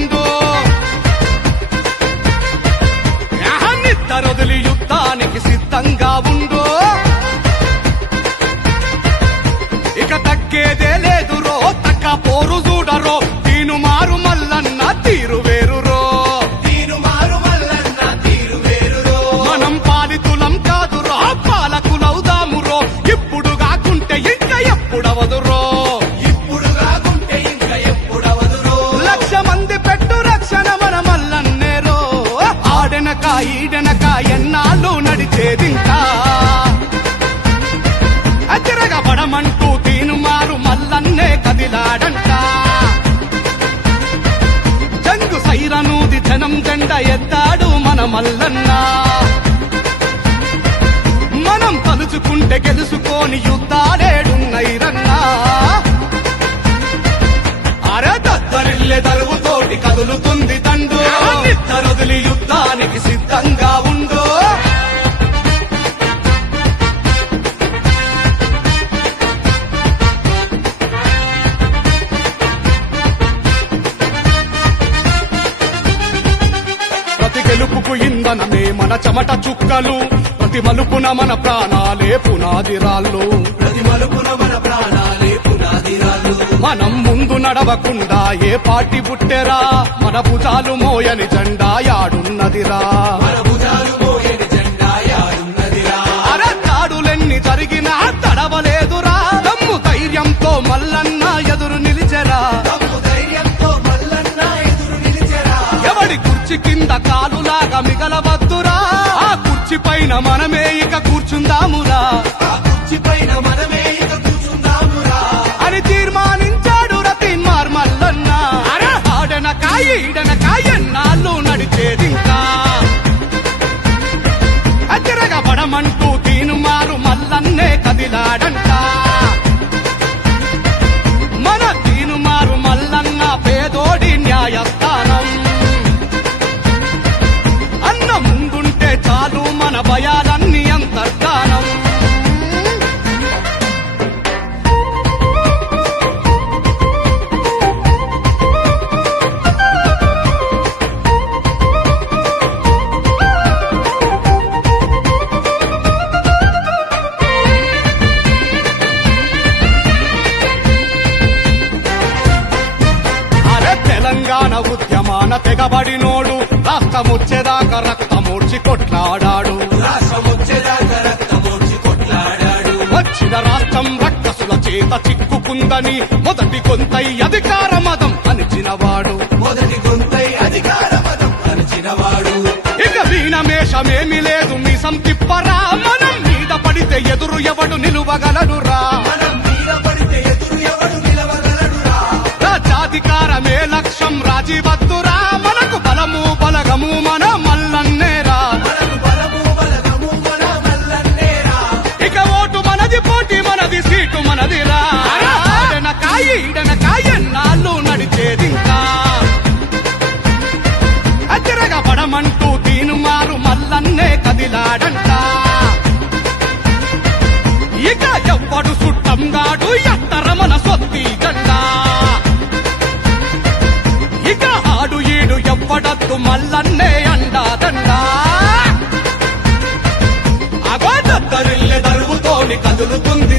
ఉండు. నిద్దరొదిలి యుద్ధానికి సిద్ధంగా ఉండు. ఇక తగ్గేదే లేదురో, తక్క పోరు చూడరో. తీను మారు మల్లన్న తీరు వేరురో, తీను మారు మల్లన్న తీరు వేరురో. మనం పాలితులం కాదురో, పాలకులవుదామురో. ఇప్పుడు కాకుంటే ఇంకా ఎప్పుడవదురో, ఇప్పుడు కాకుంటే ఇంకా ఎప్పుడవదురో. 1,00,000 మంది పెట్టు రక్షణ మన మల్లన్నేరో. ఆడెనక ఈడెనక ఎన్నాళ్ళు నడిచేదింకా. తిరగబడమంటూ తీను మారు మల్లన్నే కదిలాడంట. జంగు సైరనూది జనం జెండ ఎత్తాడు మన మల్లన్న. మనం తలుచుకుంటే గెలుచుకోని యుద్ధాలేడున్నైరన్నా. అరదద్దరిల్లే దరువుతోటి కదులుతుంది దండు. నిద్దరొదిలి యుద్ధానికి సిద్ధంగా ఉండు. ప్రతి గెలుపుకు ఇంధనమే మన చెమట చుక్కలు. ప్రతి మలుపున మన ప్రాణాలే పునాదిరాళ్ళు. ప్రతి మలుపున మన ప్రాణాలే పునాదిరాళ్ళు. మనం ముందు నడవకుండా ఏ పార్టీ పుట్టెరా. మన భుజాలు మోయని జెండా యాడున్నదిరా, మన భుజాలు మోయని జెండా యాడున్నదిరా. అరచాడులెన్ని జరిగినా తడవలేదురా. దమ్ము ధైర్యంతో మల్లన్న ఎదురు నిలిచెరా, దమ్ము ధైర్యంతో మల్లన్న ఎదురు నిలిచెరా. ఎవడి కుర్చీ కింద కాలులాగా మిగలవద్దురా. ఆ కుర్చీ పైన మనమే ఇక కూర్చుందామురా, ఆ కుర్చీ పైన మనమే ఇక కూర్చుందామురా అని తీర్మానించాడు తీన్మార్ మల్లన్న. ఆడెనక ఈడెనక ఎన్నాళ్ళు నడిచేదింకా. తిరగబడమంటూ తీను మారు మల్లన్నే కదిలాడంట. మన తీను మారు మల్లన్న పేదోడి న్యాయస్థానం. అన్న ముందుంటే చాలు మన భయాలన్నీ అంతర్ధానం. తెలంగాణ ఉద్యమాన తెగబడినోడు. రాష్ట్రమొచ్చేదాకా రక్తమూర్చి కొట్లాడాడు, రాష్ట్రమొచ్చేదాకా రక్తమూర్చి కొట్లాడాడు. వచ్చిన రాష్ట్రం రక్కసుల చేత చిక్కుకుందని మొదటి గొంతై అధికార మదం అణిచినవాడు, మొదటి గొంతై అధికార మదం అణిచినవాడు. ఇక వీణమేషమేమి లేదు మీసం తిప్పరా. మనం మీద పడితే ఎదురు ఎవడు నిలువగలడురా, మనం మీద పడితే ఎదురు ఎవడు నిలవగలడురా. రాజ్యాధికారమే లక్ష్యం రాజీవద్దురా. మనకు బలము బలగము మన మల్లన్నేరా, మనకు బలము బలగము మన మల్లన్నేరా. ఇక ఓటు మనది, పోటీ మనది, సీటు మనదిరా. ఆడెనక ఈడెనక ఎన్నాళ్ళు నడిచేదింకా. తిరగబడమంటూ తీను మారు మల్లన్నే కదిలాడంట. ఇక ఎవ్వడు సుట్టంగాడు ఎత్తర మన సొత్తి జెండా. ఇక ఆడు ఈడు ఎవ్వడద్దు మల్లన్నే అండాదండా. అగో దద్దరిల్లె దరువుతోని కదులుతుంది